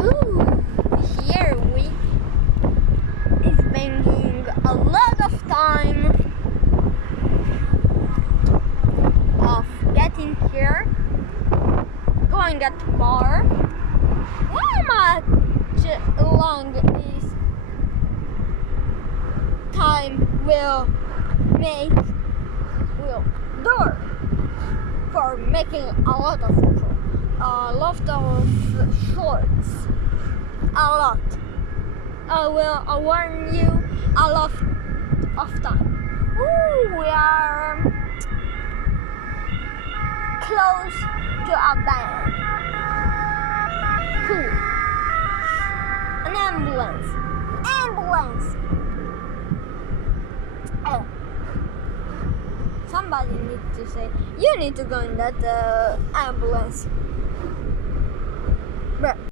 Ooh, here we is spending a lot of time of getting here, going at the bar. How much long is time will do for making a lot of shorts. A lot. I will warn you a lot of time. Ooh, we are close to a van. Cool. An ambulance. Oh. Somebody needs to say, you need to go in that ambulance. Bruh.